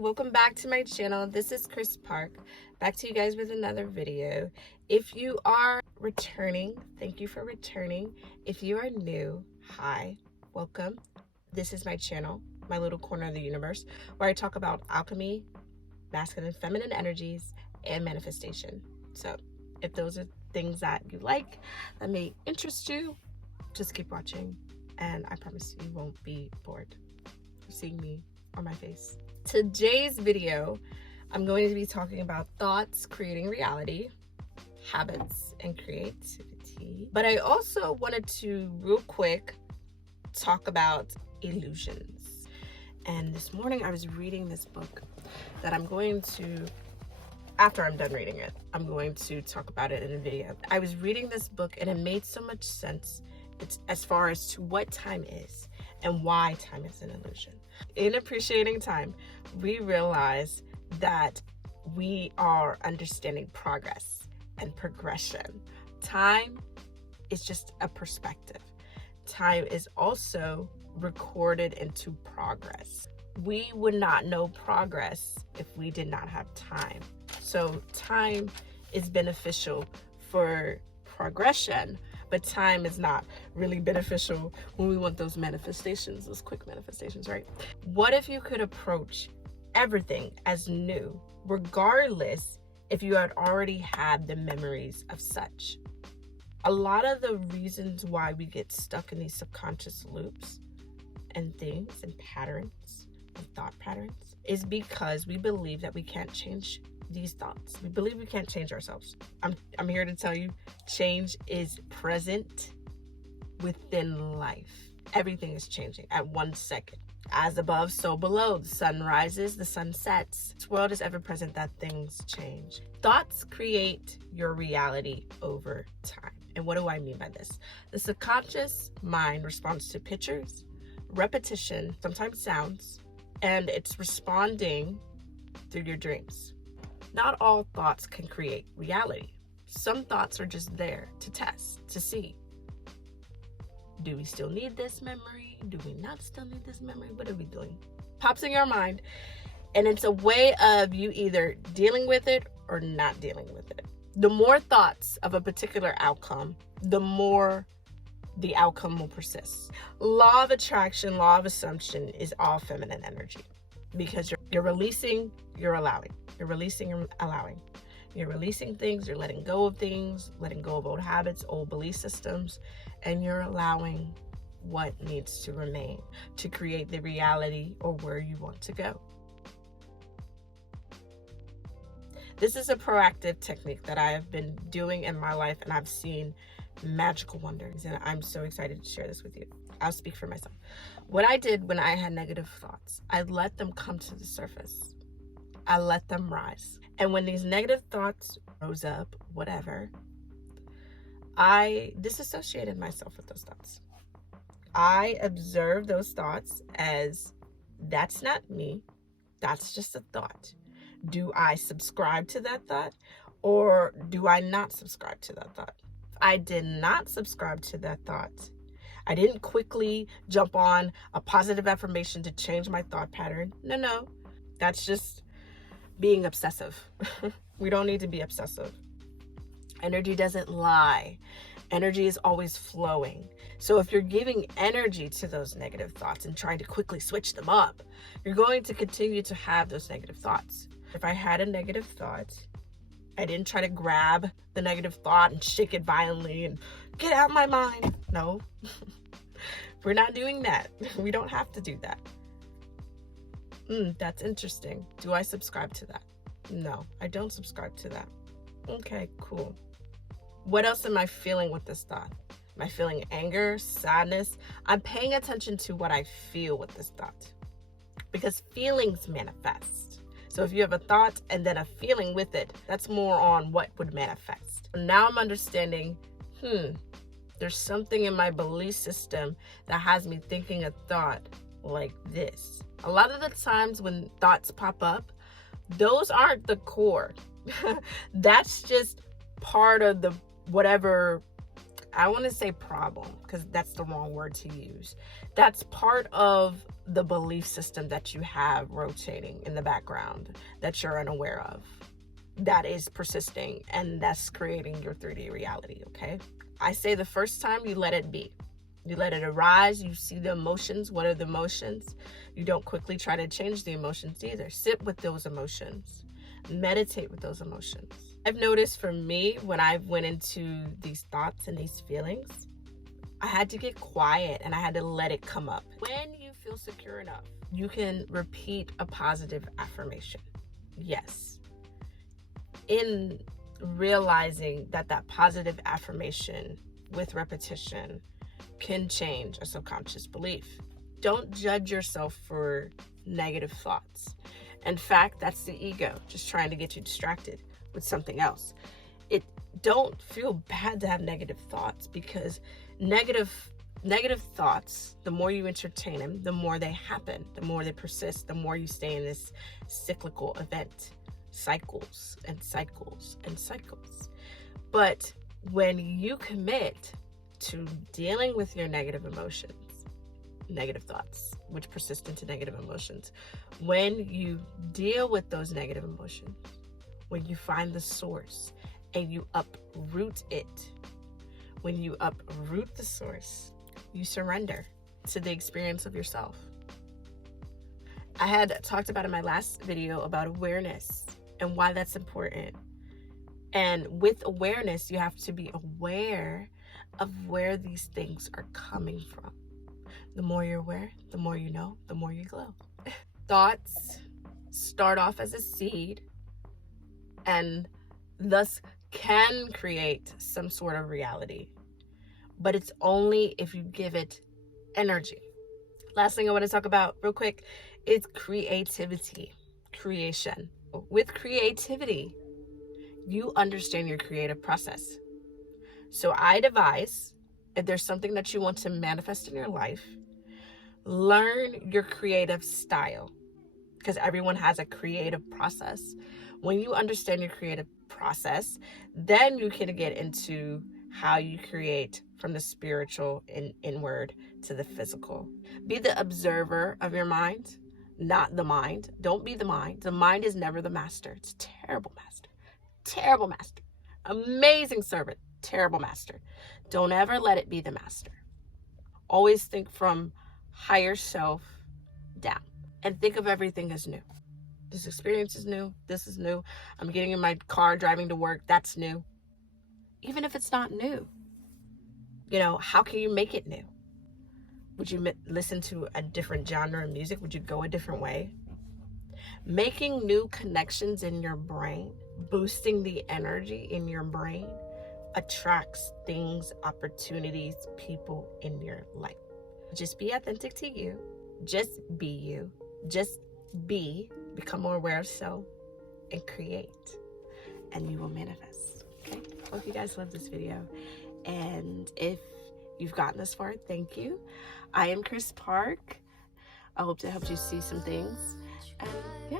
welcome back to my channel. This is Kris Park, back to you guys with another video. If you are returning, thank you for returning. If you are new, hi, welcome. This is my channel, my little corner of the universe, where I talk about alchemy, masculine and feminine energies, and manifestation. So if those are things that you like, that may interest you, just keep watching, and I promise you won't be bored of seeing me on my face. Today's video, I'm going to be talking about thoughts creating reality, habits, and creativity. But I also wanted to real quick talk about illusions. And this morning I was reading this book that I'm going to, after I'm done reading it, I'm going to talk about it in a video. I was reading this book and it made so much sense. It's as far as to what time is and why time is an illusion. In appreciating time, we realize that we are understanding progress and progression. Time is just a perspective. Time is also recorded into progress. We would not know progress if we did not have time. So time is beneficial for progression, but time is not really beneficial when we want those manifestations, those quick manifestations, right? What if you could approach everything as new, regardless if you had already had the memories of such? A lot of the reasons why we get stuck in these subconscious loops and things and patterns and thought patterns is because we believe that we can't change these thoughts. We believe we can't change ourselves. I'm here to tell you, change is present within life. Everything is changing at 1 second. As above, so below. The sun rises, the sun sets. This world is ever present that things change. Thoughts create your reality over time. And what do I mean by this? The subconscious mind responds to pictures, repetition, sometimes sounds, and it's responding through your dreams. Not all thoughts can create reality. Some thoughts are just there to test, to see. Do we still need this memory? Do we not still need this memory? What are we doing? Pops in your mind, and it's a way of you either dealing with it or not dealing with it. The more thoughts of a particular outcome, the more the outcome will persist. Law of attraction, law of assumption is all feminine energy because you're releasing, you're allowing. You're releasing and allowing. You're releasing things, you're letting go of things, letting go of old habits, old belief systems, and you're allowing what needs to remain to create the reality or where you want to go. This is a proactive technique that I have been doing in my life, and I've seen magical wonders, and I'm so excited to share this with you. I'll speak for myself. What I did when I had negative thoughts, I let them come to the surface. I let them rise. And when these negative thoughts rose up, whatever, I disassociated myself with those thoughts. I observed those thoughts as, that's not me. That's just a thought. Do I subscribe to that thought, or do I not subscribe to that thought? If I did not subscribe to that thought, I didn't quickly jump on a positive affirmation to change my thought pattern. No, that's just being obsessive. We don't need to be obsessive. Energy doesn't lie. Energy is always flowing. So if you're giving energy to those negative thoughts and trying to quickly switch them up, you're going to continue to have those negative thoughts. If I had a negative thought, I didn't try to grab the negative thought and shake it violently and get out of my mind. No, we're not doing that. We don't have to do that. That's interesting. Do I subscribe to that? No, I don't subscribe to that. Okay, cool. What else am I feeling with this thought? Am I feeling anger, sadness? I'm paying attention to what I feel with this thought, because feelings manifest. So if you have a thought and then a feeling with it, that's more on what would manifest. Now I'm understanding, there's something in my belief system that has me thinking a thought like this. A lot of the times when thoughts pop up, those aren't the core. That's just part of the whatever I want to say problem because that's the wrong word to use. That's part of the belief system that you have rotating in the background that you're unaware of. That is persisting, and that's creating your 3D reality, okay? I say the first time you let it be. You let it arise, you see the emotions. What are the emotions? You don't quickly try to change the emotions either. Sit with those emotions. Meditate with those emotions. I've noticed for me, when I went into these thoughts and these feelings, I had to get quiet and I had to let it come up. When you feel secure enough, you can repeat a positive affirmation. Yes. In realizing that that positive affirmation with repetition can change a subconscious belief. Don't judge yourself for negative thoughts. In fact, that's the ego just trying to get you distracted with something else. Don't feel bad to have negative thoughts, because negative thoughts, the more you entertain them, the more they happen, the more they persist, the more you stay in this cyclical event, cycles and cycles and cycles. But when you commit to dealing with your negative emotions, negative thoughts, which persist into negative emotions, when you deal with those negative emotions, when you find the source and you uproot it, when you uproot the source, you surrender to the experience of yourself. I had talked about in my last video about awareness and why that's important. And with awareness, you have to be aware of where these things are coming from. The more you're aware, the more you know, the more you glow. Thoughts start off as a seed and thus can create some sort of reality, but it's only if you give it energy. Last thing I want to talk about real quick is creativity, creation. With creativity, you understand your creative process. So I advise, if there's something that you want to manifest in your life, learn your creative style, because everyone has a creative process. When you understand your creative process, then you can get into how you create from the spiritual and inward to the physical. Be the observer of your mind, not the mind. Don't be the mind. The mind is never the master. It's a terrible master. Terrible master. Amazing servant. Terrible master. Don't ever let it be the master. Always think from higher self down, and think of everything as new. This experience is new. This is new. I'm getting in my car driving to work. That's new. Even if it's not new, how can you make it new? Would you listen to a different genre of music? Would you go a different way? Making new connections in your brain, boosting the energy in your brain, attracts things, opportunities, people in your life. Just be authentic to you. Just be you. Just become more aware of self and create, and you will manifest. Okay, hope you guys love this video, and if you've gotten this far, thank you. I am Kris Park. I hope to help you see some things, and yeah.